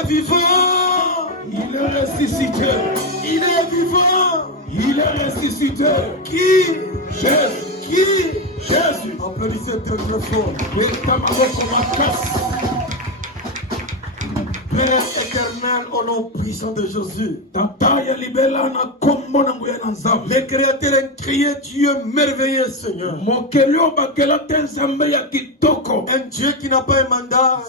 est vivant. Il est ressuscité. Il est vivant. Il est ressuscité. Qui? Jésus. Qui? Jésus. Applaudissez très très fort. Père éternel, au nom puissant de Jésus. Le Créateur incrié, Dieu merveilleux, Seigneur. Un Dieu qui n'a pas un mandat.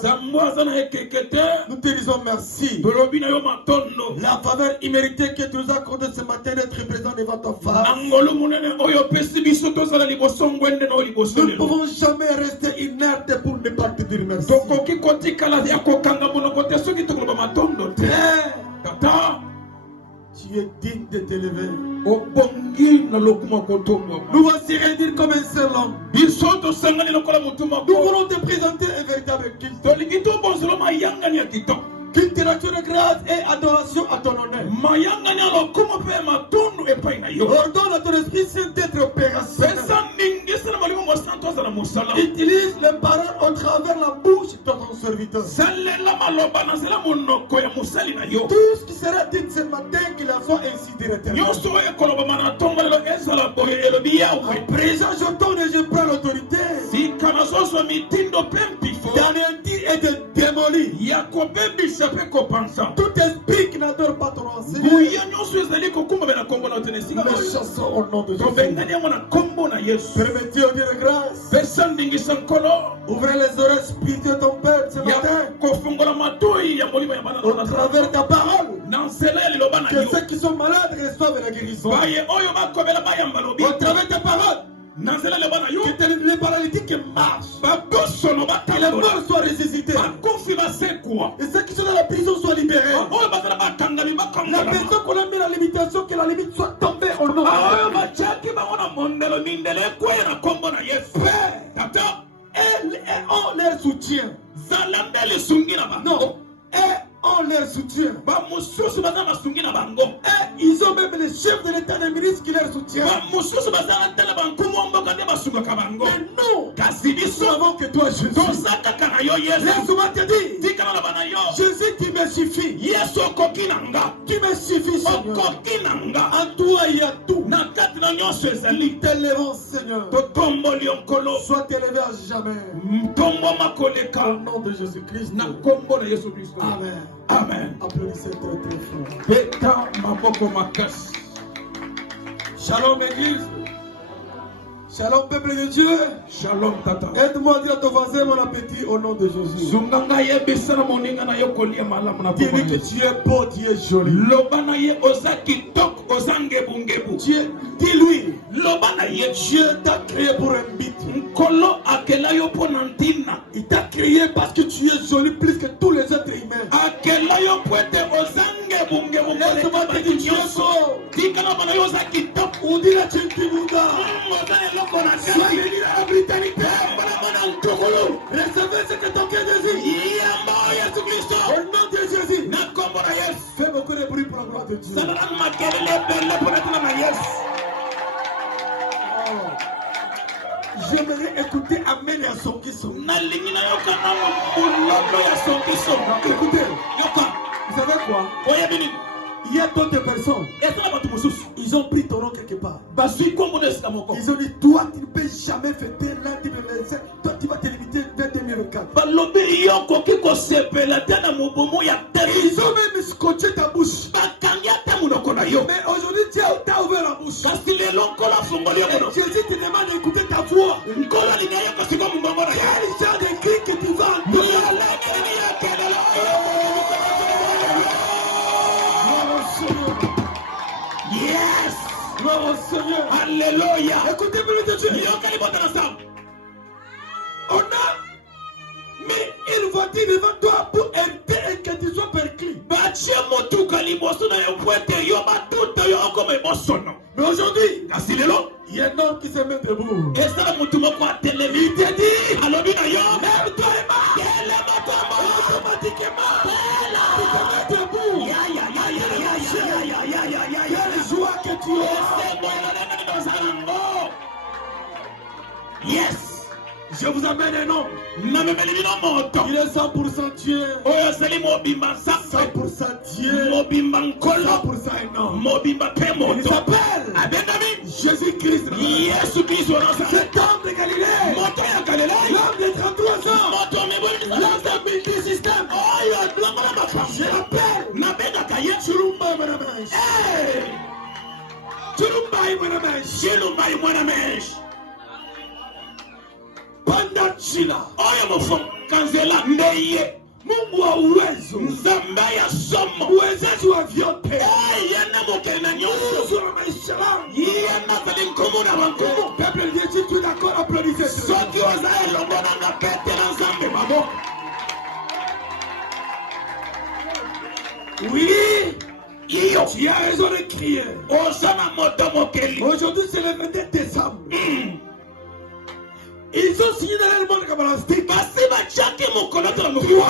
Nous te disons merci. La faveur imméritée que tu nous as accordée ce matin d'être présent devant ton face. Nous ne pouvons jamais rester inertes pour ne pas te dire merci. Père, tu es digne de t'élever. Nous voici réunis comme un seul homme. Nous voulons te présenter un véritable culte. Culturation de grâce et adoration à ton honneur. Ordonne à ton Esprit Saint d'être opérationnel. Utilise les paroles au travers la bouche de ton serviteur. Tout ce qui sera dit ce matin, qu'il en soit ainsi directement. À présent, je tourne et je prends l'autorité d'anéantir et de démolir tout esprit qui n'adore pas ton nom. Nous chassons au nom de Jésus. Permettez au Dieu de grâce. Ouvrez les oreilles spirituelles de ton Père ce matin. Au travers ta parole. Que ceux qui sont malades reçoivent la guérison. Au travers ta parole. Que les paralytiques marchent. Que les morts soient ressuscités. Et ceux qui sont dans la prison soient libérés. La personne qu'on a mis la limitation, que la limite soit tombée au nom de Père. Et on les soutient. Non. Et on les soutient. Et ils ont même les chefs de l'État des ministres qui les soutiennent. Mais nous, nous savons que toi, Jésus, laisse-moi te dire, Jésus, tu me suffis. Tu me suffis, Seigneur. En toi, il y a tout. Nous t'élevons, Seigneur. Sois élevé à jamais. Au nom de Jésus-Christ. Amen. Amen. Applaudissez très très fort. Shalom Église. Shalom peuple de Dieu. Shalom tata. Aide-moi à dire à ton voisin mon appétit au nom de Jésus. Dis-lui que tu es beau, tu es joli. Dis-lui, Dieu t'a créé pour un but. Il t'a créé parce que tu es joli plus que tous les êtres humains. Laisse-moi te dire, tu es beau. On dit la Tchinkimunga. Sois béni dans la brutalité. Recevez ce que ton cœur désire. Au nom de Jésus. Fais beaucoup de bruit pour la gloire de Dieu. J'aimerais écouter Amen et son qui sont. Écoutez, vous savez quoi? Il y a d'autres personnes. Ils ont pris ton nom quelque part. Ils ont dit, toi tu ne peux jamais fêter l'un de mes versets. Toi tu vas te limiter vers 2024. Ils ont même scotché ta bouche. Mais aujourd'hui tu as ouvert la bouche. Et Jésus te demande d'écouter ta voix. Quel genre de cri que tu vas entendre? Yes! Gloire au Seigneur. Alléluia! Écoutez, peuple de Dieu. On a mis une voiture devant toi pour éviter que tu sois perclus. Mais aujourd'hui, il y a un homme qui se met debout. Il te dit, lève-toi et marche. Automatiquement, tu te mets debout. Quelle joie que tu as. Yes! Je vous amène un homme. Il est 100% Dieu. 100% Dieu. 100% un homme. Il s'appelle Jésus-Christ. Cet homme de Galilée. L'homme de 33 ans. L'homme de multisystème. Je l'appelle Chulumba Manamesh. Chulumba Manamesh. Panda Chila. Kanzela ndeye Mungu wa uwezo. nzambe ya somo Uwezaji wa vyote. yena mokena nyonso Uwezo wa maisha yangu. yena zali nkomo na bankomo Peuple de Dieu, si tu es d'accord, applaudissez. soki oza elongo nanga petela nzambe maboko Oui, iyo tu as raison de crier. oza na moto mokeli Aujourd'hui, c'est le 22 décembre. Ils ont signé dans le monde kabbalistique. basi batiaki mokolo to na mokolo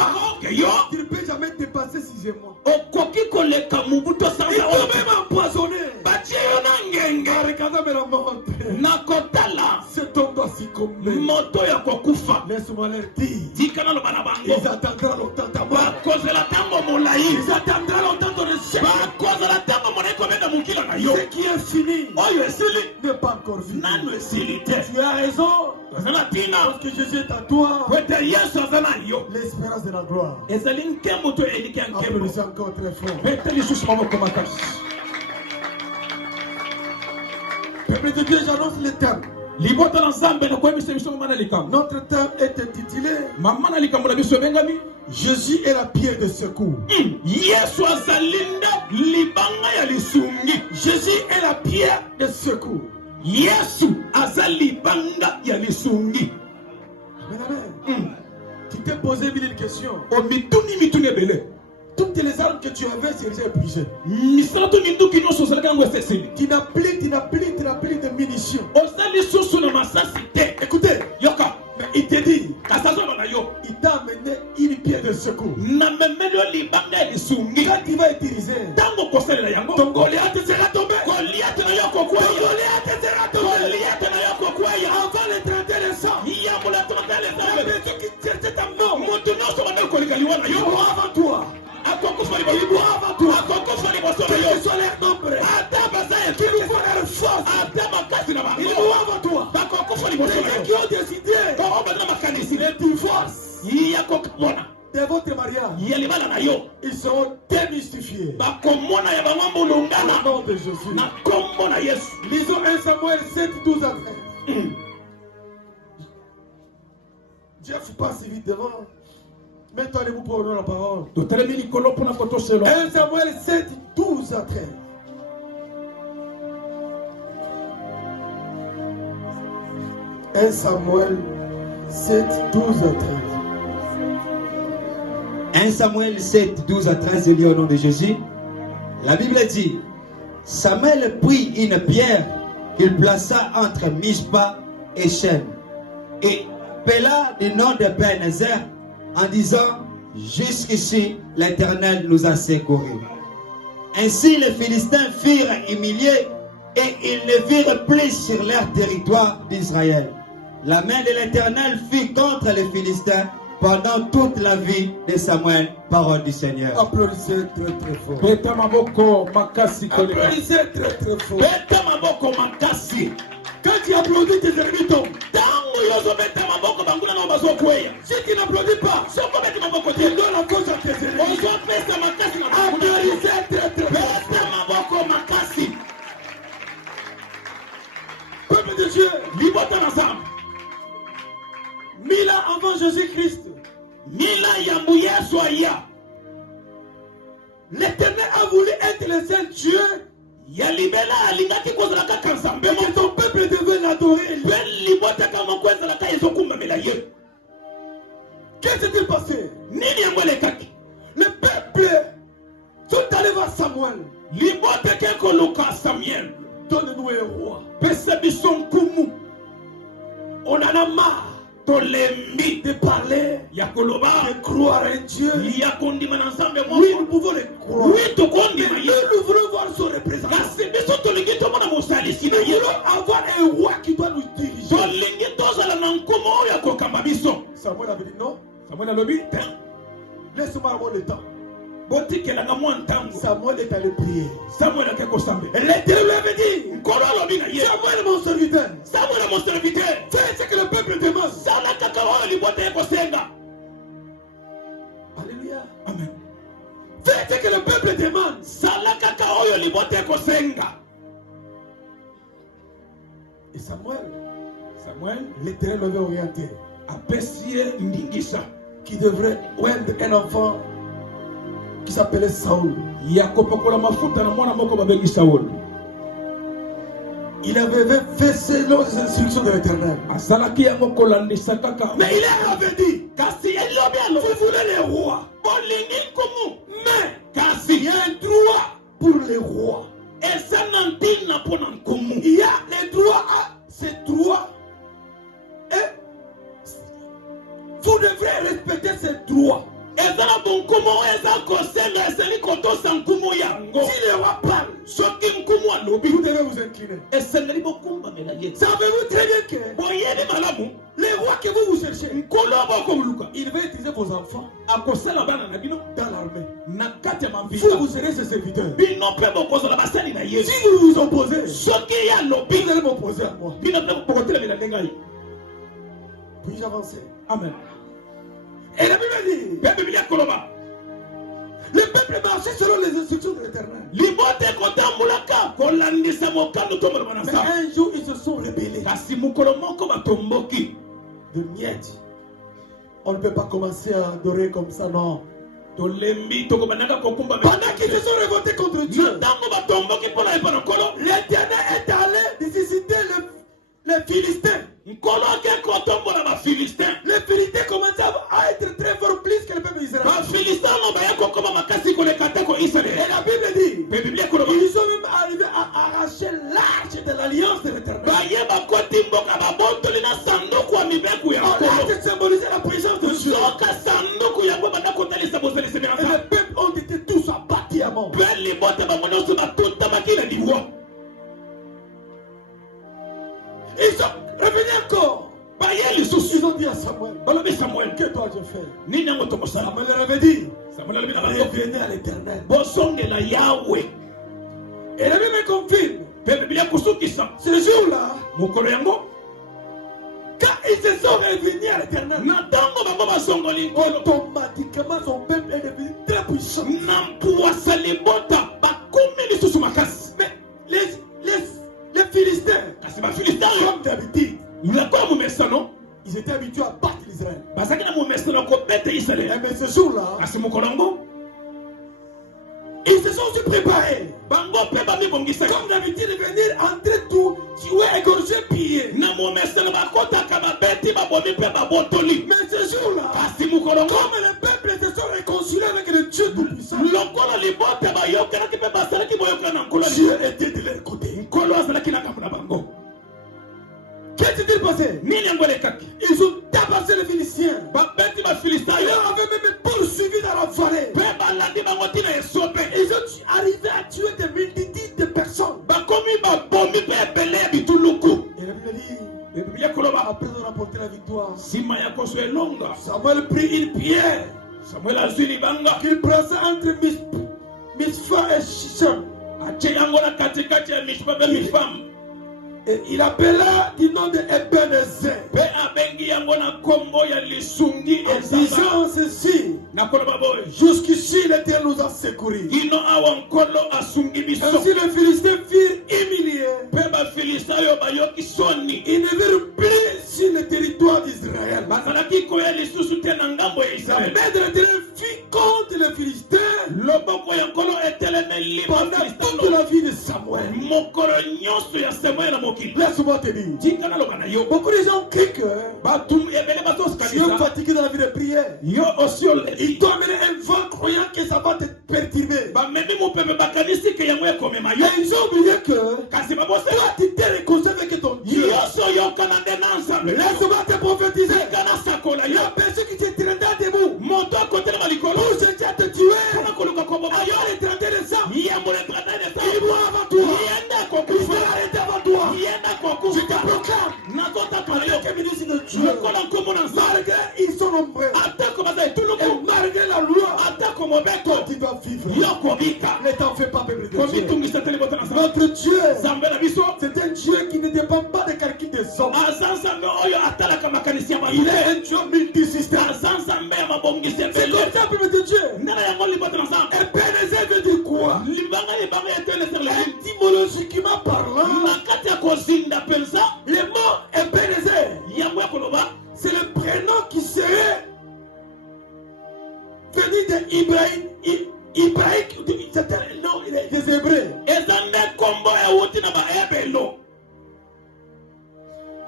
yo Tu ne peux jamais dépasser 6 mois. okoki koleka mobuto Ils sanza t'ont oyo même empoisonné. batie yo na ngenge Regardez la mort. na kotala Cet homme doit succomber. moto ya kokufa Laisse-moi leur dire. tika naloba na bango Ils attendront longtemps ta mort. bakozela ntango molai Ils attendront longtemps ton échec. bakozela ntango molai kobenda mokila na yo Ce qui est fini oyo esili n'est pas encore fini. nano esili te Tu as raison. oza na ntina Parce que Jésus est à toi. po ete yesu aza na yo L'espérance de la gloire. ezali nkembo to eliki ya nkembo Applaudissez encore très fort. pete lisusu maboko makasi Peuple de Dieu, j'annonce le thème. libota na nzambe na koyebisa biso mama na likambo Notre thème est intitulé mama na likambo na biso ebengami Jésus est la pierre de secours. yesu azali nde libanga ya lisungi Jésus est la pierre de secours. yesu aza libanga ya lisungi Amen, amen. Tu t'es posé mille questions. omituni mituni ebele Toutes les armes que tu avais, c'est déjà épuisé. misala to minduki nyonso ozalaki yango esesili Tu n'as plus de munitions. oza lisusu na masasi te Écoutez, yoka mais il te dit, kasi azoba na yo il t'a amené une pierre de secours. namemeli yo libanga ya lisungi Quand tu vas utiliser, ntango kosalela yango ton Goliath sera tombé. goliate na yo Ton kokwaya Goliath sera tombé. goliate na yo kokwaya Avant le 31 décembre, yambola la tondeleza personne qui cherchait ta mort, moto nyonso banda koleka liwa na il yo boit avant toi. akokufa Il liboso boit avant toi. akokufa liboso na Quel yo que soit leur nombre, ata baza ya qu'il nous faut leur force. ata makasi na Il bango boit avant toi. bakokufa liboso Les na gens yo qui ont décidé koobana makanisi le divorce ya kokabona de votre mariage, ya libala na yo ils seront démystifiés. bakomona ya bango Au mbulungana nom de Jésus. na kombo na yesu Lisons 1 Samuel 7, 12 à 13. Jeff passe vite devant. Mets-toi debout pour honorer la parole. totelemi likolo mpona kotoselo 1 Samuel 7, 12 à 13. « 1 Samuel 7, 12 à 13. 1 Samuel 7, 12 à 13, je lis au nom de Jésus. La Bible dit, Samuel prit une pierre qu'il plaça entre Mishpa et Shem et appela le nom de Ben-Ezer en disant, jusqu'ici l'Éternel nous a secourus. Ainsi les Philistins furent humiliés et ils ne virent plus sur leur territoire d'Israël. La main de l'Éternel fut contre les Philistins pendant toute la vie de Samuel, parole du Seigneur. Applaudissez très très fort. beta maboko makasi koleka Applaudissez très très fort. beta maboko makasi Quand tu applaudis, tes ennemis tombent. ntango yo ozobeta maboko banguna na bazokweya Si tu n'applaudis pas, soko obeti maboko tu te donnes la cause à tes ennemis. ozopesa makasi na banguna Applaudissez très très beta fort. maboko makasi Peuple de Dieu, libota na nzambe 1000 ans avant Jésus-Christ, mila yambu yesu aya l'Éternel a voulu être le seul Dieu ya libela alingaki kozala kaka nzambe et que moko ton peuple devait l'adorer. mpe libotaka moko ezalaka ezokumbamela ye Qu'est-ce qui s'est passé? nini yango elekaki Le peuple sont allés voir Samuel. libotaki ekoluka samuel Donne-nous un roi. pesa biso nkumu On en a marre tolembi de parler, ya koloba de croire en Dieu. ya kondima na nzambe Oui, nous moko pouvons le croire. wi tokondima Mais ye nous voulons voir son représentant. kasi biso tolingi tomona mosalisi na Nous ye voulons avoir un roi qui doit nous diriger. tolingi tozala na nkumu oyo akokamba biso Samuel avait dit non. Samuel a levé. Laisse-moi avoir le temps. Samuel est allé prier. Samuel a quelque chose. Et l'Éternel lui avait dit, Samuel mon serviteur. Samuel mon serviteur. Fais ce que le peuple demande. Alléluia. Amen. Fais ce que le peuple demande. Et Samuel, l'Éternel l'avait orienté. Qui devrait être un enfant qui s'appelait Saoul. Il avait fait selon les instructions de l'Éternel. Mais il avait dit, vous voulez les rois. Mais il y a un droit pour les rois. Il y a les droits à ces droits. Et vous devrez respecter ces droits. Si le roi parle, vous devez vous incliner. Savez-vous très bien que les rois que vous cherchez, il va utiliser vos enfants dans l'armée. Vous serez ses serviteurs. Si vous vous opposez, vous allez m'opposer à moi. Puis-je avancer? Amen. Et la Bible dit, le peuple marchait selon les instructions de l'Éternel. Mais un jour, ils se sont rebellés. De miettes. On ne peut pas commencer à adorer comme ça, non. Pendant qu'ils se sont révoltés contre Dieu, l'Éternel est allé nécessiter les Philistins. Les Philistins commençaient à être très forts, plus que le peuple d'Israël. Et la Bible dit, ils sont même arrivés à arracher l'arche de l'alliance de l'Éternel. L'arche symbolisait la présence de Dieu. Et les peuples ont été tous abattus à mort. Ils sont revenus encore. Ils ont dit à Samuel, que dois-je faire? Samuel leur avait dit, revenez à l'Éternel. Et la Bible confirme. Ce jour-là, quand ils se sont revenus à l'Éternel, automatiquement son peuple est devenu très puissant. Mais les Philistins, comme d'habitude, ils étaient habitués à battre l'Israël. Mais ce jour-là, ils se sont aussi préparés. Comme d'habitude, de venir entrer tout, tuer, égorger, piller. Mais ce jour-là, comme le peuple se sont réconciliés avec le Dieu Tout-Puissant, Dieu était de leur côté. Qu'est-ce qui s'est passé? Ils ont tabassé les Philistins. Ils leur avaient même poursuivi dans la forêt. Ils ont arrivé à tuer des multitudes de personnes. Et la Bible dit, après avoir remporté la victoire, Samuel prit une pierre qu'il plaça entre Mispa et Shisham. Et il appela du nom de Ebenezer. En disant ceci, jusqu'ici l'Éternel nous a secourus. Ainsi les Philistins furent humiliés. Ils ne virent plus sur le territoire d'Israël. La main de l'Éternel fit contre les Philistins pendant toute la vie de Samuel. Laisse-moi te dire, beaucoup de gens crient que tu es fatigué dans la vie de prière. Ils t'ont amené un vent croyant que ça va te perturber. Et ils ont oublié que toi tu t'es réconcilié avec ton Dieu. Laisse-moi te prophétiser. Il y a personne qui te traînera debout pour se dire te tuer. Ailleurs les traiter de ça. Ils vont avant toi. Ils vont arrêter avant toi. Je te proclame que ministre de Dieu Dieu, malgré ils sont nombreux, et malgré la loi, toi tu dois vivre. Ne t'en fais pas, peuple de Dieu. Notre Dieu, c'est un Dieu qui ne dépend pas des calculs des hommes. Il est un Dieu multisystème. C'est comme ça, peuple de Dieu. Ebenezer veut dire quoi? Étymologiquement parlant, le mot Ebenezer, c'est le prénom qui serait venu des Hébraïques, c'était le nom des Hébreux,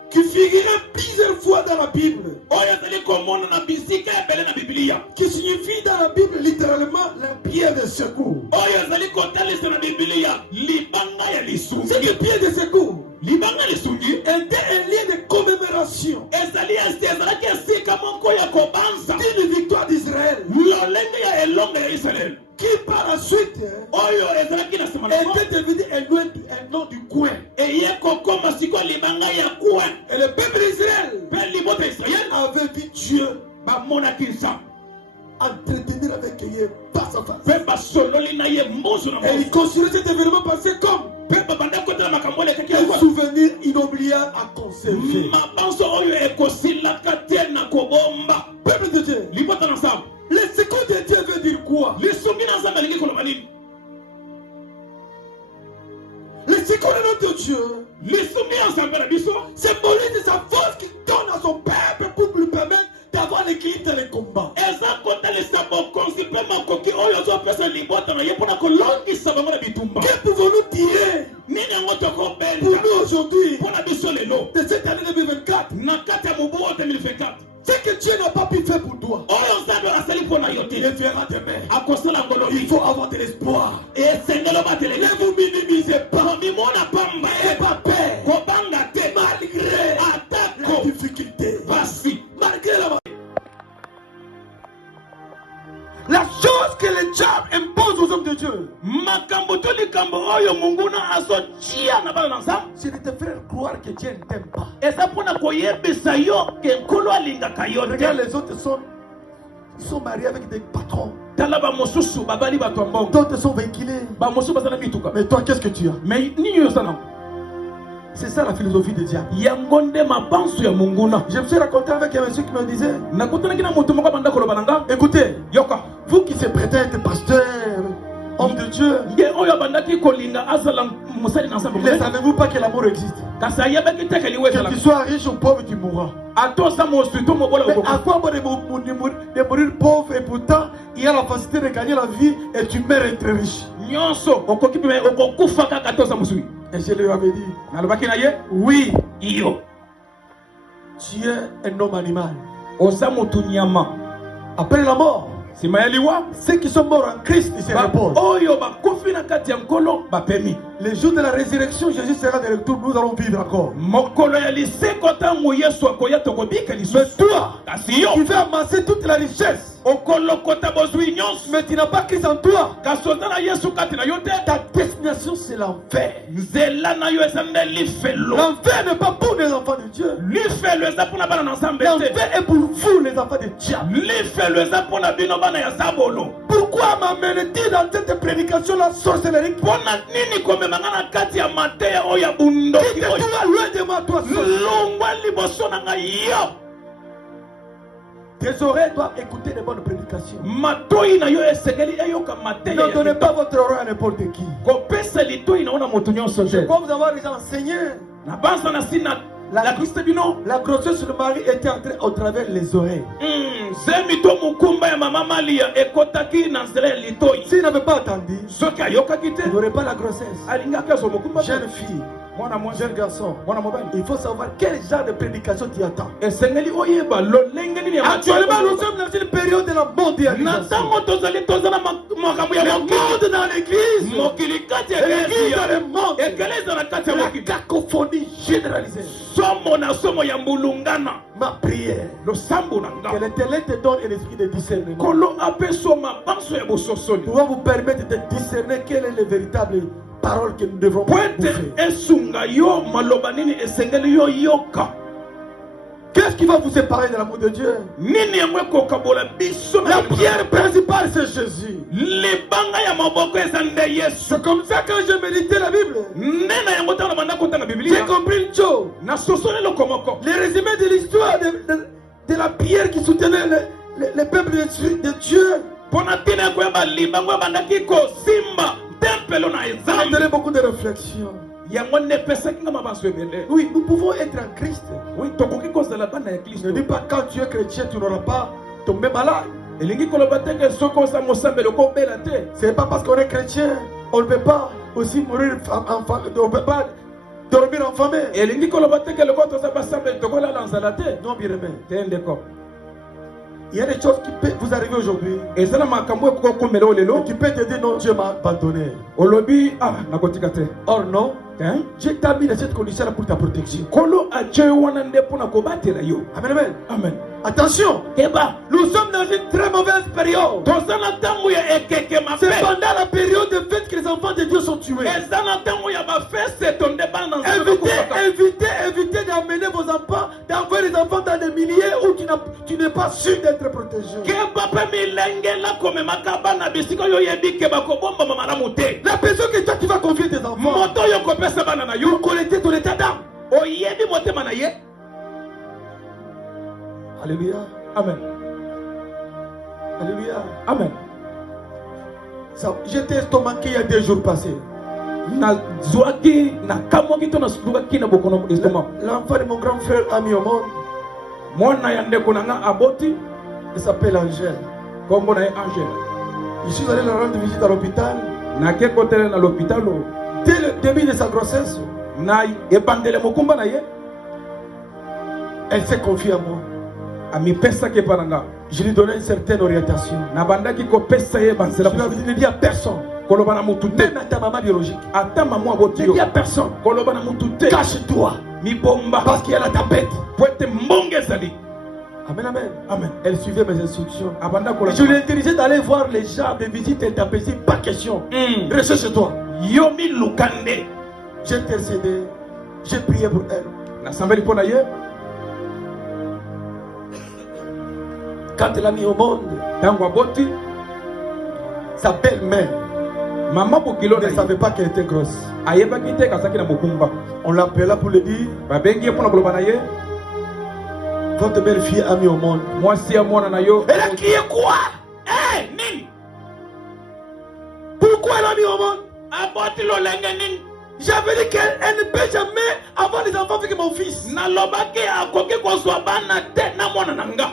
qui figurait plusieurs fois dans la Bible, qui signifie dans la Bible littéralement la pierre de secours. C'est que pierre de secours était un lien de commémoration d'une victoire d'Israël, qui par la suite était devenu un nom du coin. Et le peuple d'Israël avait vu Dieu entretenir avec eux face à face. Et il considère cet événement passé comme un souvenir inoubliable à conserver. Peuple de Dieu, le secours de Dieu veut dire quoi? Le secours de notre Dieu symbolise sa force qu'il donne à son peuple pour lui permettre d'avoir l'équilibre dans les combats. Que pouvons-nous tirer pour nous aujourd'hui de cette année 2024? C'est que Dieu n'a pas pu faire pour toi. Il le fera demain. Il faut avoir de l'espoir. Ne vous minimisez pas. N'ayez pas peur. Malgré la difficulté. Malgré la chose que le diable impose aux hommes de Dieu, c'est de te faire croire que Dieu ne t'aime pas. Regarde, les autres sont mariés avec des patrons. D'autres sont véhiculés. Mais toi, qu'est-ce que tu as? C'est ça la philosophie des diables. Je me suis raconté avec un monsieur qui me disait, écoutez, vous qui se prêtez à être pasteur, homme de Dieu, ne savez-vous pas que l'amour existe? Que tu sois riche ou pauvre, tu mourras. Mais à quoi bon de mourir pauvre et pourtant il y a la facilité de gagner la vie et tu meurs être riche? Et je lui avais dit, oui, tu es un homme animal. Après la mort, ceux qui sont morts en Christ, ils se reposent. Le jour de la résurrection, Jésus sera de retour, nous allons vivre encore. Mais toi, tu veux amasser toute la richesse, mais tu n'as pas Christ en toi. Ta destination, c'est l'enfer. L'enfer n'est pas pour les enfants de Dieu. L'enfer est pour vous, les enfants de diable. Pourquoi m'amènes-tu dans cette prédication la sorcellerie? Quitte-toi loin de moi, toi seul. Tes oreilles doivent écouter les bonnes prédications. Ne donnez pas votre oreille à n'importe qui. Quand vous avez déjà enseigné, la grossesse sur le mari était entrée au travers les oreilles. S'il n'avait pas attendu, il n'aurait pas la grossesse. Jeune fille, jeune garçon, il faut savoir quel genre de prédication tu attends. Actuellement, nous sommes dans une période de la mondialisation. Le monde dans l'église, l'église dans le monde, la cacophonie généralisée. Ma prière, que l'Éternel te donne un esprit de discernement pour vous permettre de discerner quelle est la véritable parole que nous devons bouffer. Qu'est-ce qui va vous séparer de l'amour de Dieu? Nini yango ekokabola biso na La pierre principale, c'est Jésus. libanga ya maboko eza nde Yesu. C'est comme ça que j'ai médité la Bible. Nde na yango ntango na banda kotanga J'ai Biblia compris une chose. na sosoli eloko moko. Le résumé de l'histoire de la pierre qui soutenait le peuple de Dieu. Mpo na ntina ya koyeba libango ebandaki kosimba tempelo na Ça m'a donné Nzambe. beaucoup de réflexion. Yango nde epesaki nga mabanso ebele. Oui, nous pouvons être en Christ. Oui, tokoki kozala bana ya Je Kristo. ne dis pas quand tu es chrétien, tu n'auras pas tombé malade. elingi koloba te ke soki oza mosambeli okobela te. C'est pas parce qu'on est chrétien, on ne peut pas aussi mourir en famille, on ne peut pas dormir en famille. elingi koloba te ke loko toza basambeli tokolala nzala te. Non, bien aimé. Te ndeko. Il y a des choses qui peuvent vous arriver aujourd'hui. eza na makambo ekokokomela o Et lelo tu peux te dire non, Dieu m'a abandonné. olobi nakotika te. Or non, Hein? Dieu t'a mis dans cette condition-là pour ta protection. kolo atie yo wana nde mpo na kobatela yo. Amen, amen. Amen. Attention, keba nous sommes dans une très mauvaise période. toza na ntango ya ekeke C'est mabe. pendant la période de fête que les enfants de Dieu sont tués. eza na ntango ya bafeseto nde bana na nzambe Évitez d'amener vos enfants, d'envoyer les enfants dans des milliers où tu n'es pas sûr d'être protégé. keba mpe milengela komemaka bana bisika oyo oyebi ke bakobombama malamu te. La personne que toi tu vas confier tes enfants, moto oyo kopesa bana na yo pour collecter ton état d'âme. oyebi motema na ye. Alléluia. Amen. Alléluia. Amen. J'étais estomaqué il y a 2 jours passés. nazwaki nakamwaki to nasulukaki na bokono estomac. L'enfant de mon grand frère a mis au monde. mwana ya ndeko na nga aboti Il s'appelle Angèle. kombo na ye Angèle. Je suis allé le rendre visite à l'hôpital. nake kotele na lopitalo Dès le début de sa grossesse, na ebandele mokumba na ye elle s'est confiée à moi. amipesaki epa na nga. Je lui donnais une certaine orientation. nabandaki kopesa ye banzela Je ne dis à personne, koloba na mutu te. même à ta maman biologique. ata mama aboti Ne yo dis à personne, koloba na mutu te. cache-toi, mibomba parce qu'il y a la tapette. po ete mbongo ezali. Amen, amen. Amen. Elle suivait mes instructions. abanda Je lui ai dirigé d'aller voir les gens de visite intempestive. Pas question. Reste chez toi. yo miluka nde. J'ai intercédé. J'ai prié pour elle. nasambeli mpo na ye. Quand elle a mis au monde, ntango aboti sa belle-mère mama bokilo na ne ye savait pas qu'elle était grosse. ayebaki te kazaki na mokumba. On l'appela pour lui dire, babengi ye mpo na koloba na ye votre belle-fille a mis au monde. mwasi ya mwana na yo. Elle a crié quoi? nini Pourquoi elle a mis au monde? aboti lolenge nini. J'avais dit qu'elle ne peut jamais avoir des enfants avec mon fils. nalobaki akoki kozwa bana te na mwana na nga.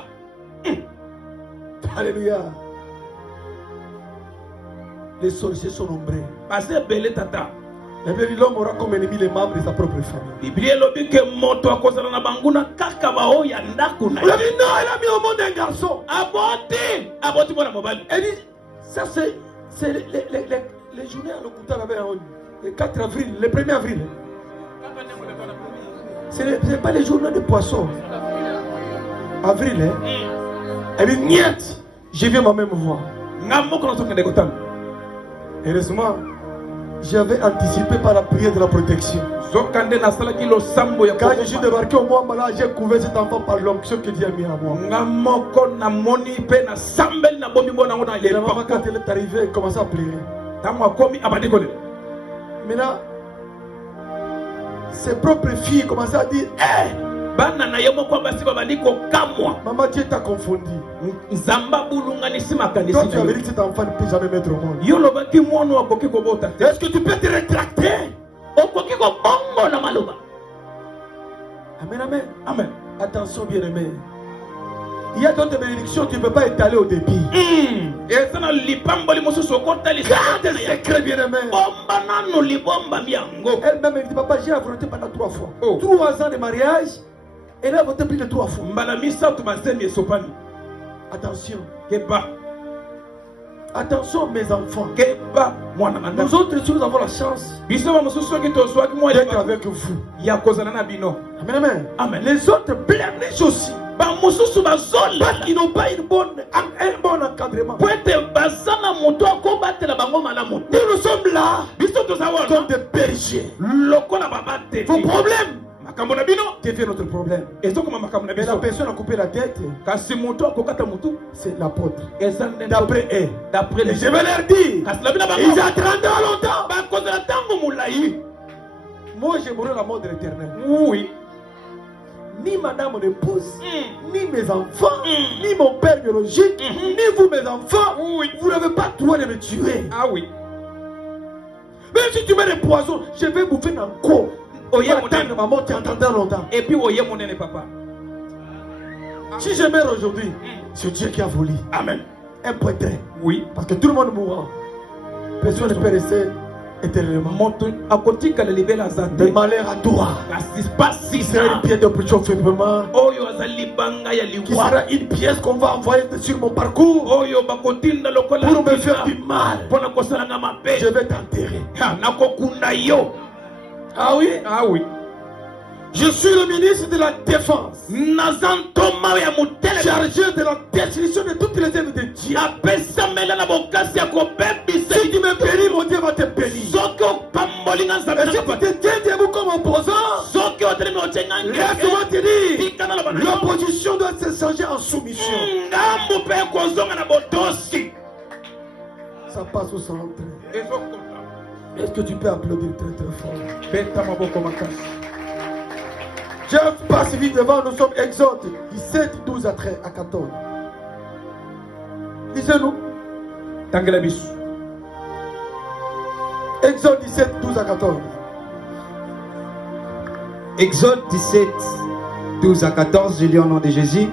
Alléluia. Les sorciers sont nombreux. basi ebele tata. La Bible dit l'homme aura comme ennemi les membres de sa propre famille. biblia elobi ke moto akozala na banguna kaka bao ya ndako na On a ye. dit non, elle a mis au monde un garçon. aboti mwana mobali. Elle dit, ça c'est les journées à l'hôpital avec le 4 avril, le 1er avril. Ce n'est pas les journées de poisson. Avril, hein? Elle dit, niet, je viens moi-même voir. nga moko nazokende kotanga. Heureusement, j'avais anticipé par la prière de la protection. zokande nasalaki losambo ya Quand je suis kokoma. débarqué au Mwamba là, j'ai couvert cet enfant par l'onction que Dieu a mis à moi. nga moko namoni mpe nasambeli na bombi mbo nango na Et la maman, lepako. quand elle est arrivée, elle commençait à pleurer. ntango akomi abandi kolela. Maintenant, ses propres filles commençaient à dire, hé, bana na ye moko basi babandi kokamwa. maman, Dieu t'a confondu. nzamba bulunganisi Toi, makanisi tu na avais yo. dit que cet enfant ne peut jamais mettre au monde. yo lobaki mwana akoki kobota te. Est-ce que tu peux te rétracter? okoki kobongo na maloba. Amen, amen. amen. Attention, bien-aimé. Il y a d'autres bénédictions, tu ne peux pas étaler au débit. eza na lipamboli mosusu okotalisa Garde le secret, bien-aimé. bomba nano libombami yango. Elle-même, elle dit, papa, j'ai avorté pendant 3 fois. Oh. 3 ans de mariage, elle a avorté plus de 3 fois. mbala misato bazemi esopani. Attention. keba Attention, mes enfants. keba mwana na Nous ndako. autres, si nous avons la chance biso bamosusu soki tozwaki mwa d'être ya avec vous. ya kozala na bino. Amen, amen. Amen. Les autres pleurnichent aussi. bamosusu Parce bazola qu'ils n'ont pas un bon encadrement. po ete baza na moto akobatela bango malamu te. Nous sommes là biso toza comme wana des bergers. lokola babate. Vos problèmes, devient notre problème. Mais la personne a coupé la tête, c'est l'apôtre. D'après eux. Et je vais leur dire, ils attendront longtemps. Moi, j'aimerais la mort de l'Éternel. Oui. Ni madame mon épouse, ni mes enfants, ni mon père biologique, ni vous mes enfants, vous n'avez pas le droit de me tuer. Ah oui. Même si tu mets des poisons, je vais bouffer dans le corps. Attendre ma mort, tu entendras longtemps. Et puis, oye mon nene papa. Si je meurs aujourd'hui, c'est Dieu qui a volé. Amen. Un prêtre. Oui. Parce que tout le monde mourra. Personne ne peut rester éternellement. Le malheur à toi. Qui sera une pièce de préchauffement. Qui sera une pièce qu'on va envoyer sur mon parcours. Pour me faire du mal. Je vais t'enterrer. Ah oui? Ah oui. Je suis le ministre de la Défense, chargé de la destruction de toutes les œuvres de Dieu. Si tu me bénis, mon Dieu va te bénir. Et si tu te tiens debout comme opposant, laisse-moi te dire, l'opposition doit se changer en soumission. Ça passe au centre. Est-ce que tu peux applaudir très très fort? Je passe vite devant, nous sommes Exode 17, 12 à 14. Lisez-nous. Exode 17, 12 à 14. Exode 17, 12 à 14, je lis au nom de Jésus.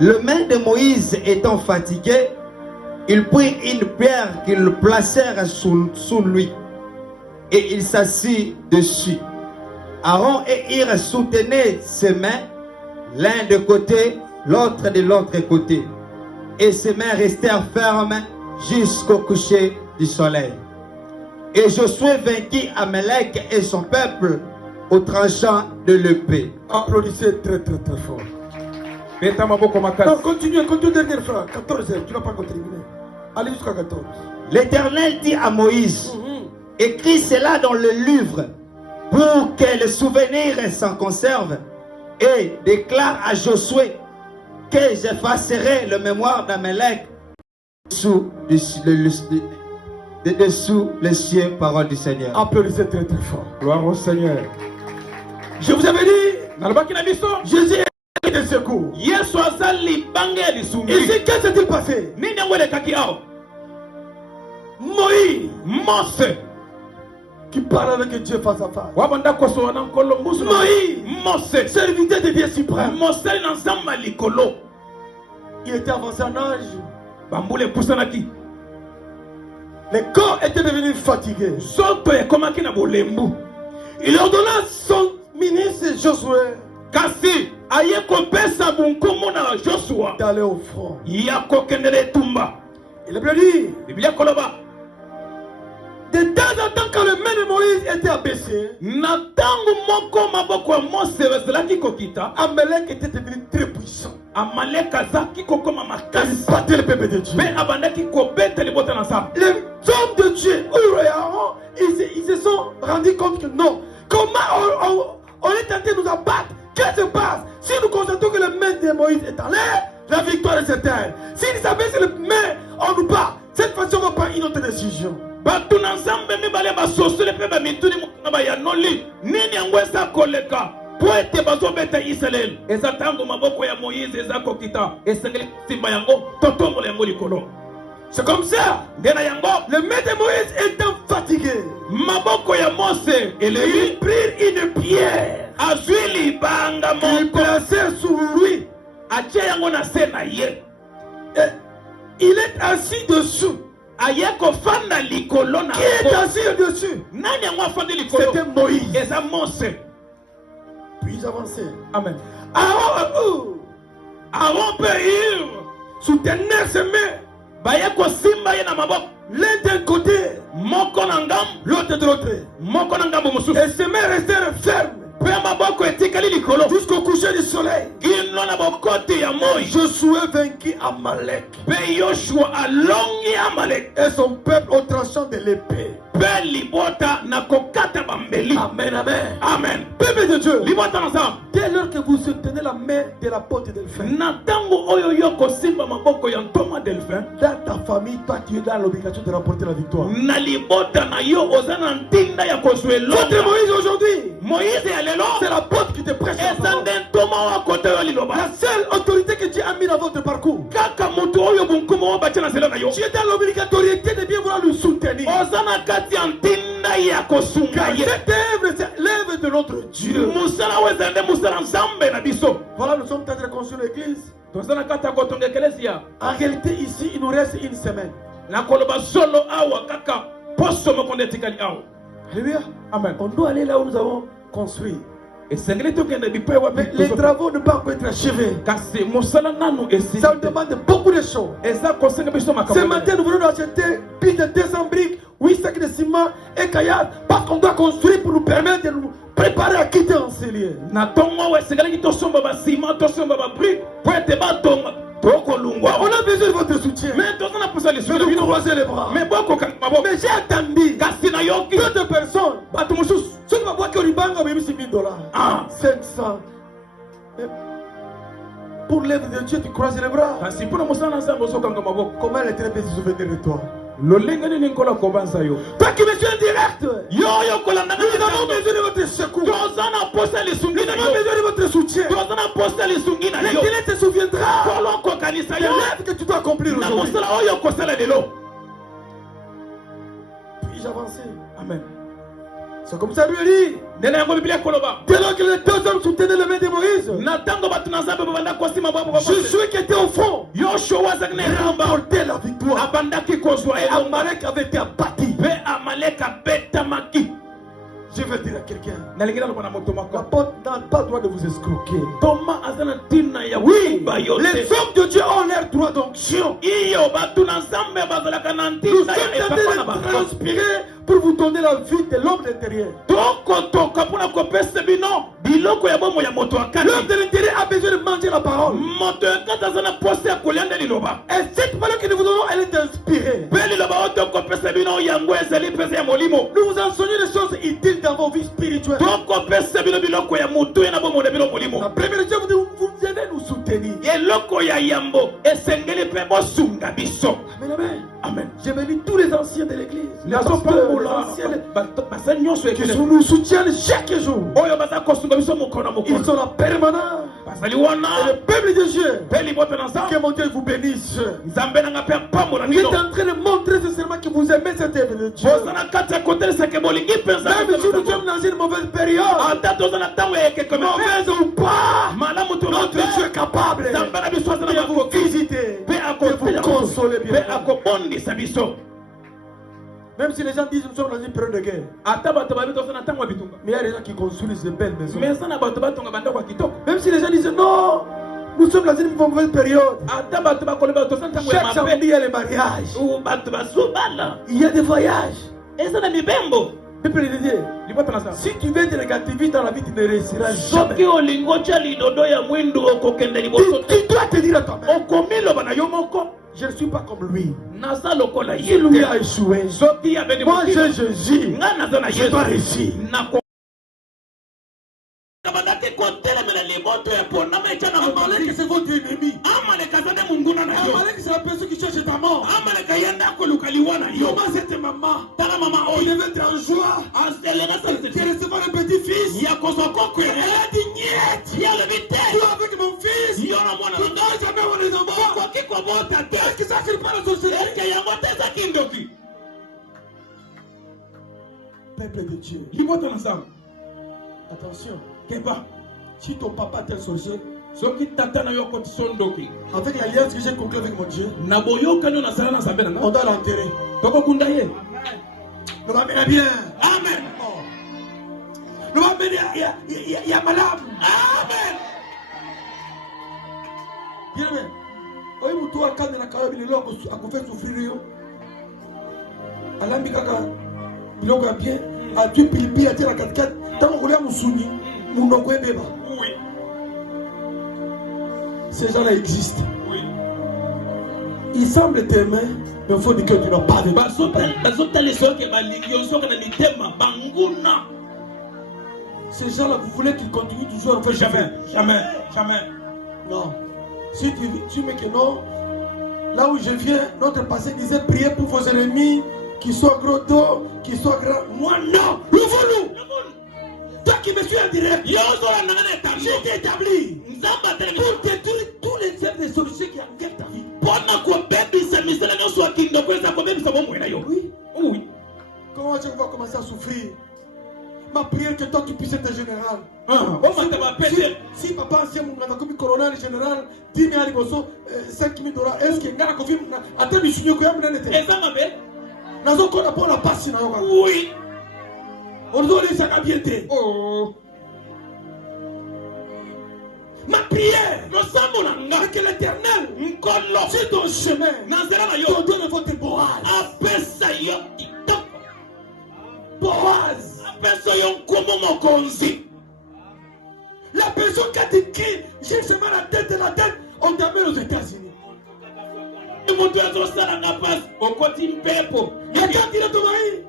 Le main de Moïse étant fatigué, il prit une pierre qu'ils placèrent sous lui et il s'assit dessus. Aaron et Hir soutenaient ses mains, l'un de côté, l'autre de l'autre côté. Et ses mains restèrent fermes jusqu'au coucher du soleil. Et Josué vainquit Amalek et son peuple au tranchant de l'épée. Applaudissez très très très fort. Non, continue dernière phrase. 14, tu n'as pas continué. Allez jusqu'à 14. L'Éternel dit à Moïse, écris cela dans le livre, pour que le souvenir s'en conserve, et déclare à Josué que j'effacerai le mémoire d'Amalek dessous les cieux, parole du Seigneur. Applaudissez très très fort. Gloire au Seigneur. Je vous avais dit, Jésus est de secours. Et c'est qu'est-ce qui s'est passé? Moïse, qui parle avec Dieu face à face. Moïse, serviteur de Dieu suprême. Il était avancé en âge. Le corps était devenu fatigué. Il ordonna son ministre Josué d'aller au front. Il a dit, de temps en temps, quand le main de Moïse était abaissé, Amalek était devenu très puissant. Il battait le peuple de Dieu. Les hommes de Dieu, Hur et Aaron, ils se sont rendus compte que non. Comment on est tenté de nous abattre? Qu'est-ce qui se passe? Si nous constatons que le main de Moïse est en l'air, la victoire est certaine. S'ils abaissent le main, on nous bat. Cette façon, on va prendre une autre décision. C'est comme ça. Le maître de Moïse étant fatigué, il prit une pierre, il plaçait sur lui. Il est assis dessous. Qui est assis dessus? C'était Moïse. Puis avancer. Amen. Aaron peut soutenir ses mains. L'un d'un côté, l'autre de l'autre. Et ses mains restèrent fermes jusqu'au coucher du soleil. Josué vainquit Amalek et son peuple au tranchant de l'épée. pe libota na kokata bambeli. Amen, amen. Amen. Peuple de Dieu, Libota ensemble. dès lors que vous soutenez la main de l'apôtre Delphin, Na tango oyo yoko simba maboko ya ntoma Delphin. dans ta famille, toi tu es dans l'obligation de remporter la victoire. Na libota na yo ozana ntinda ya kozwelo. Votre Moïse aujourd'hui, Moïse ya lelo. c'est l'apôtre qui te prêche la parole. Ezande ntoma wa kote yo liloba. La seule autorité que Dieu a mis dans votre parcours. Kaka mutu oyo bunkumo wa bacha na zelo na yo. Tu es dans l'obligatorité de bien vouloir le soutenir. Ozana kati ya ntinda ya kosunga Car ye. cette œuvre, c'est l'œuvre de notre Dieu. Musala wezande musala nzambe na biso. Voilà, nous sommes en train de construire l'église. Tozana kata kotonga eklezia. En réalité, ici, il nous reste une semaine. Na koloba solo awa kaka poso mokonde tikali awa. Alléluia. Amen. On doit aller là où nous avons construit. esengeli tokende bipai wapi Mais les travaux ne peuvent pas être achevés. kasi mosala nanu esili Ça demande beaucoup de choses. eza kosenga biso Ce makambo matin, nous venons d'acheter plus de 200 briques, 8 sacs de ciment et caillasses parce qu'on doit construire pour nous permettre de nous préparer à quitter en lieu. na tongo awa esengelaki tosomba basima tosomba babrik po ete batonga tokolungwa On a besoin de votre soutien. mais toza na posa Je lisusu vais nous croiser les bras. mais bokokanga maboko Mais j'ai attendu kasi nayoki peu de personnes. bato mosusu Ceux qui m'ont dit qu'ils ont mis $1000. Ah. 500. Mais pour l'œuvre de Dieu, tu croises les bras. kasi mpona mosala na nzambe ozokanga maboko Comment elle est très bien se souvenir de toi? lolenge nini nkola kobanza yo Toi qui me suis en direct, yoyo kolandanga nous avons besoin de votre secours. toza na posa lisungi Nous na avons yo besoin de votre soutien. toza na posa lisungi na yo L'Éternel te souviendra kolokokanisa de yo l'œuvre que tu dois accomplir na aujourd'hui. mosala oyo kosala lelo Puis-je avancer? amen C'est comme ça lui dit. ndena yango biblia koloba Dès lors que les deux hommes soutenaient la main de Moïse, na ntango bato na nzambe babanda kosima babo Josué qui était au fond yoshua azaki na elamba remportait la victoire. abandaki kozwa Et elamba Amalek avait été abattu. mpe amalek abetamaki Je vais dire à quelqu'un, nalingi naloba na moto la moko porte n'a pas le droit de vous escroquer. toma aza na ntina ya Oui, koyiba yo les te hommes de Dieu ont leur droit d'onction. iyo bato na nzambe bazalaka na Nous ntina sommes ya en epapa na train de bango transpirer pour vous donner la vie de l'homme de l'intérieur. tokotoka mpona kopesa bino biloko ya bomo ya moto L'homme akati de l'intérieur a besoin de manger la parole. moto ya kati aza na posa ya kolia nde liloba Et cette parole que nous vous donnons, elle est inspirée. mpe liloba oyo tokopesa bino yango ezali mpesa ya molimo Nous vous enseignons des choses utiles dans vos vies spirituelles. tokopesa bino biloko ya motu ye na bomo na bino molimo La première chose, vous allez nous soutenir. eloko ya yambo esengeli mpe bosunga biso Amen, amen. amen Je bénis tous les anciens de l'église. Les pasteurs, les nazopambola anciens, basali nyonso qui ekele nous soutiennent chaque jour. oyo baza kosunga biso mokolo na Ils mokolo sont là permanents. bazali Et le wana peuple de Dieu, mpe libota na que nzambe mon Dieu vous bénisse. nzambe nanga mpe apambola Vous êtes bino en train de montrer sincèrement que vous aimez cette œuvre de Dieu. boza na kati ya kotelesake bolingi mpenza Même si nous sommes dans une mauvaise période, ata toza na ntango ya ekeke mauvaise ou pas, malamu to notre Dieu est capable nzambe na biso aza na de vous makoki visiter, mpe de vous consoler mpe bien. akobondisa biso Même si les gens disent nous sommes dans une période de guerre, ata bato babi toza na ntango ya bitumba mais il y a des gens qui construisent de belles maisons. mais eza na bato batonga bandako ya kitoko Même si les gens disent non, nous sommes dans une mauvaise période. ata bato bakoloba toza ntango ya Chaque samedi, il mabe y a les mariages. o bato bazobala Il y a des voyages. eza na mibembo Peuple de Dieu, libota na nzambe si tu veux de négativité dans la vie, tu ne réussiras soki jamais. olingi otya lidodo ya mwindu okokende liboso te Tu dois te dire à toi-même, okomiloba na yo moko je ne suis pas comme lui. naza lokola Si ye lui te a échoué, soki abedi moi j'ai mokili Jésus. nga naza na Je dois réussir. bandaki kotelemela liboto ya ponama etya na Amalek, c'est votre ennemi. amaleka aza nde monguna na yo Amalek, c'est la personne qui cherche ta mort. amaleka ye nde akoluka liwa na yo Comment cette maman tala mama qui oyo devait être en joie aselenga qui recevoir un petit-fils? ya kozwa koko Elle a dit niet. ya lobi te Toi avec mon fils, yo na mwana tu na ne nga dois jamais avoir les enfants. okoki kobota te Est-ce que ça c'est pas la société? eke yango te eza kindoki Peuple de Dieu, libota na nzambe attention. keba Si ton papa est un sorcier, soki tata na yo akoti sondoki avec l'alliance que j'ai conclue avec mon Dieu, na boyokani oyo nasala na nzambe na on nga doit l'enterrer. tokokunda ye Nous va mener bien. amen Nous va mener il y a malade. amen Bien, mais. Oye, mutu akande na kawa bililo akufe souffrir yo. Alambi kaka biloko ya bien. Atu pilipili atie na katikati. Tango kolia musuni, munoko ebeba. oui Ces gens-là existent. oui Ils semblent t'aimer, mais il faut dire que tu n'as pas de bazotala Ces gens-là, vous voulez qu'ils continuent toujours à faire Jamais. Non. Si tu mets que non, là où je viens, notre passé disait priez pour vos ennemis, qu'ils soient gros dos, qu'ils soient grands. Moi, non. Levons-nous. Toi qui me suis en direct, j'ai été établi pour détruire tous les cercles de solutions qui enquêtent ta vie. Oui. Comment tu vas commencer à souffrir? Ma prière que toi tu puisses être général. Si papa ancien a comme colonel général, 10 000 $, 5 000 $, est-ce que ngana kofi attends du suñu ko yamna nete? Nazo ko na pour la passe na yoga. Oui. On doit les sacabienter. Oh. Ma prière, que l'Éternel, sur ton chemin, ton don de votre Boaz. Boaz. La personne qui a dit qui j'ai seulement la tête de la tête, on t'amène aux États-Unis. Et quand il est tombé,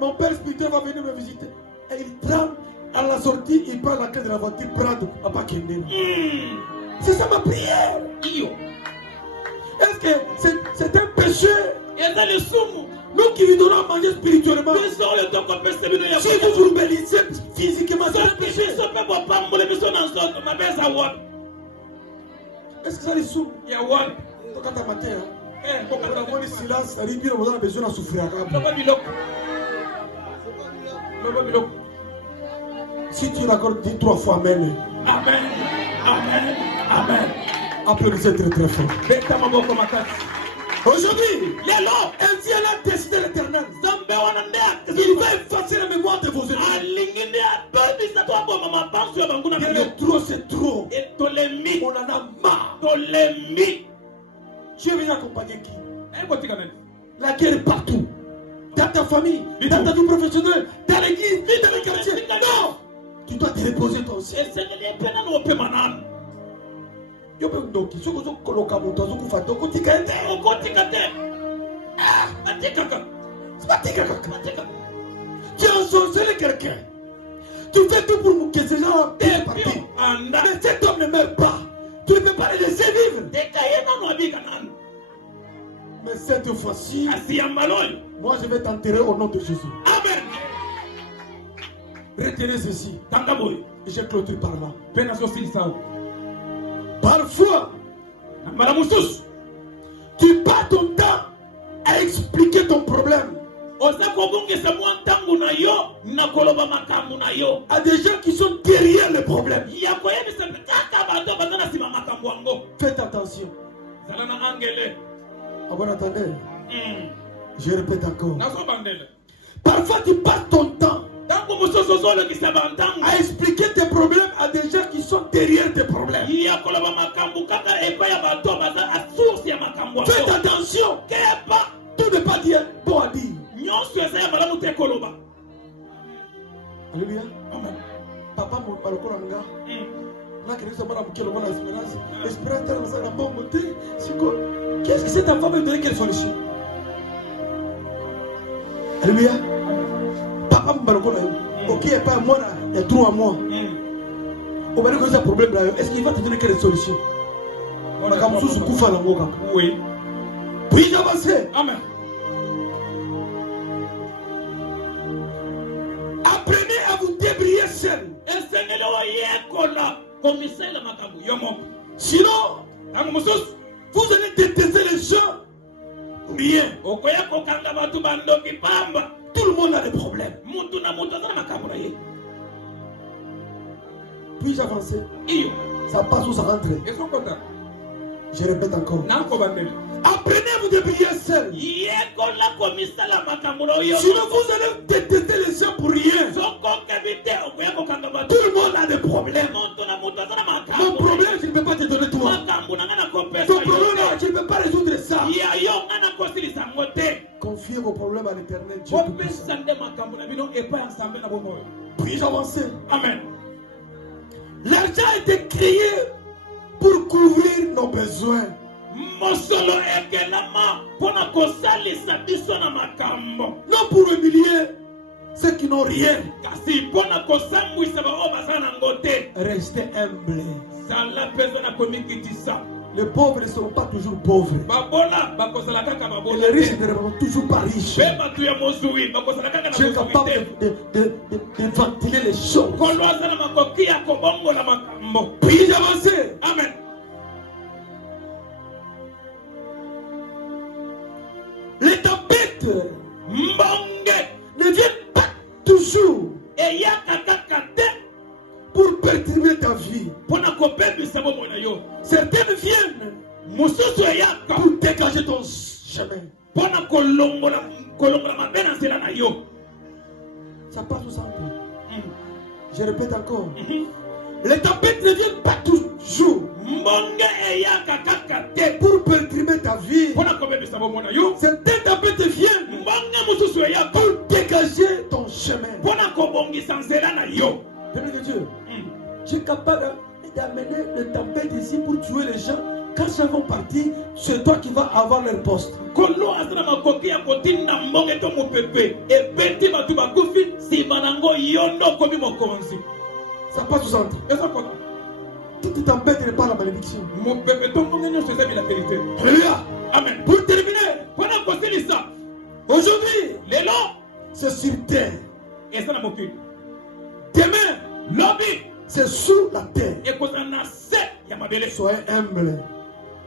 mon père spirituel va venir me visiter. Et il tremble. À la sortie, il prend la clé de la voiture, Prado, Papa Kendela. C'est ça ma prière. Est-ce que c'est un péché? Nous qui lui donnons à manger spirituellement. Si vous vous rebellisez physiquement, c'est un péché. Est-ce que ça les sous? Il y a one. Quand tu as maté, quand tu as silence, on a besoin de souffrir. Si tu l'accordes, dis 3 fois Amen. Amen. Amen. Amen. Applaudissez très très fort. Aujourd'hui, un Dieu a décidé l'éternel. Il va effacer la mémoire de vos ennemis. Trop, c'est trop. On en a marre. Tu es venu accompagner qui? La guerre est partout. Dans ta famille, dans ta vie professionnelle, dans l'église, dans le quartier. Non! Tu dois te reposer ton ciel. Tu as ensorcelé quelqu'un. Tu fais tout pour que ces gens puissent partir. Mais cet homme ne meurt pas. Tu ne peux pas les laisser vivre. Mais cette fois-ci, moi je vais t'enterrer au nom de Jésus. Amen. Retenez ceci. Et je clôture par là. Parfois, tu passes ton temps à expliquer ton problème à des gens qui sont derrière le problème. Faites attention. Ah bon, attendez. Je répète encore. Parfois, tu passes ton temps à expliquer tes problèmes à des gens qui sont derrière tes problèmes. Faites attention. Tout n'est pas dire bon à dire. Alléluia. Amen. Papa mon parcours en gars. Qu'est-ce que cette enfant veut donner quelle solution? Alléluia. Papa mon parcours là. Ok, il n'y a pas moi là, il y a 3 mois. On va dire que c'est un problème là. Est-ce qu'il va te donner quelle solution? Oui. Puis avancer. Amen. Apprenez à vous débrouiller seul. Sinon, vous allez détester les gens. Rien. Tout le monde a des problèmes. Puis-je avancer? Ça passe ou ça rentre? Je répète encore. Apprenez à vous débrouiller seul. Sinon vous allez détester les gens pour rien. Tout le monde a des problèmes. Mon problème, je ne peux pas te donner toi. Ton problème, je ne peux pas résoudre ça. Confiez vos problèmes à l'éternel Dieu. Puis avancer. Amen. L'argent a été créé pour couvrir nos besoins. mosolo ekelama pona kosalisa biso na makambo. Non pour humilier ceux qui n'ont rien. Kasi pona kosambwisa ba o bazana ngote. Restez humble. Sala pesa na komikitisa. Les pauvres ne seront pas toujours pauvres. Babola bakozala kaka Et babola. les riches ne seront toujours pas riches. Beba tu ya mozui bakozala kaka na Tu es capable de ventiler les choses. kolwaza na makoki ya kobongo na makambo. Puis d'avancer. Amen. Les tempêtes Mbonge ne viennent pas toujours eyaka kaka te pour perturber ta vie. pona kopebisa bomoi na yo. Certaines viennent Mosusu eyaka pour dégager ton chemin. pona kolongola mabe na nzela na yo. Ça passe au centre. Je répète encore. Mhm. Les tempêtes ne viennent pas toujours Mbonge eyaka kaka te pour perturber ta vie. pona kopebisa bomoi na yo. Certaines tempêtes viennent Mbonge mosusu eyaka pour dégager ton chemin. pona kobongisa nzela na yo. Bien que Dieu, tu es capable d'amener les tempêtes ici pour tuer les gens. Quand ils vont partir, c'est toi qui vas avoir leur poste. Kolo asana makoki ya kotinda mbonge to mopepe ebeti batu bakufi nsima nango yo ndo komi mokonzi. Ça passe au centre. Eza kota Toute tempête n'est pas la malédiction. mopepe to mbonge nyonso eza bilakeli. Alléluia. Amen. Pour terminer, Pona kosilisa aujourd'hui, lelo c'est sur terre. eza na mokili. Demain, Lobi c'est sous la terre. ekozala na se ya mabele. Soyez humbles,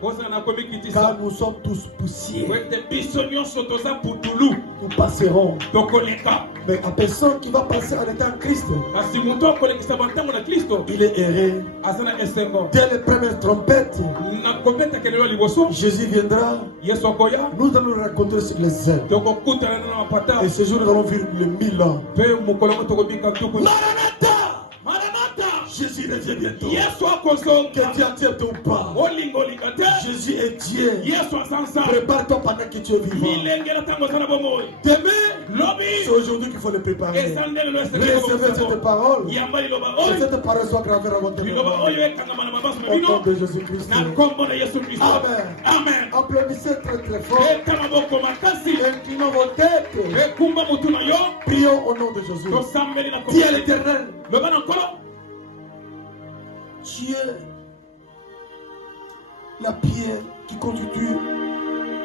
Kozala na car komikitisa nous sommes tous poussières. wete biso nyonso toza putulu Nous passerons. tokoleka. Mais la personne qui va passer en étant Christ, Kasi moto akolekisa bantango na Kristo il est erré. aza na esengo. Dès les premières trompettes, Na kobetaka lelo liboso Jésus viendra. Yesu akoya Nous allons le rencontrer sur les ailes. tokokutana na mapata Et ce jour, nous allons vivre les 1000 ans. mpe mokolo ngo tokobika ntuku. Maranatha! Maranatha! Jésus revient bientôt. Yesu akozonga. Que tu acceptes ou pas, Olinga olinga te. Jésus est Dieu. Yesu asansa. Prépare-toi pendant que tu es vivant. Milengela ntango oza na bomoi. Demain, Lobi c'est aujourd'hui qu'il faut le préparer. eza nde lelo Recevez cette parole. yamba liloba Que oyo cette parole soit gravée dans votre liloba mémoire. oyo ekangama na mabaso na Au bino nom de Jésus-Christ. na nkombo na Yesu Kristo. Amen. Amen. Applaudissez très très fort. Beta maboko makasi Inclinons vos têtes. ekumba motu na yo Prions au nom de Jésus. tosambeli na Dis à kombo. l'Éternel, loba na nkolo tu es la pierre qui constitue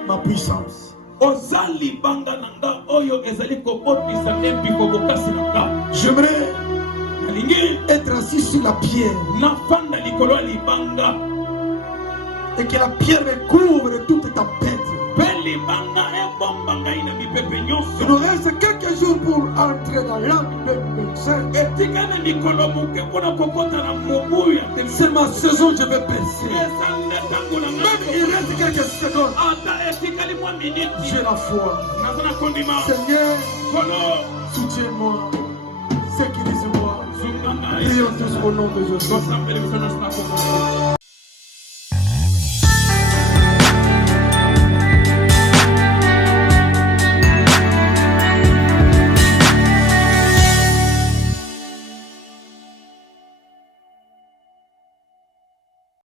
ma puissance. oza libanga na nga oyo ezali kobotisa embiko bokasi na nga. J'aimerais nalingi être assis sur la pierre nafanda likolo ya libanga et que la pierre me couvre de toute tempête. mpe libanga ebomba ngai na mipepe Il nyonso. nous reste quelques jours pour entrer dans l'an 2025. etikana mikolo moke mpona kokota na mobu ya C'est ma saison, je vais percer. eza nde ntango na Même il ngai reste quelques secondes. ata etikali mwa miniti J'ai la foi. naza na kondima. Seigneur, Kolo soutiens-moi. Sécurise-moi. zunga ngai Prions tous au nom de Jésus. tosambeli biso nyonso na kombo.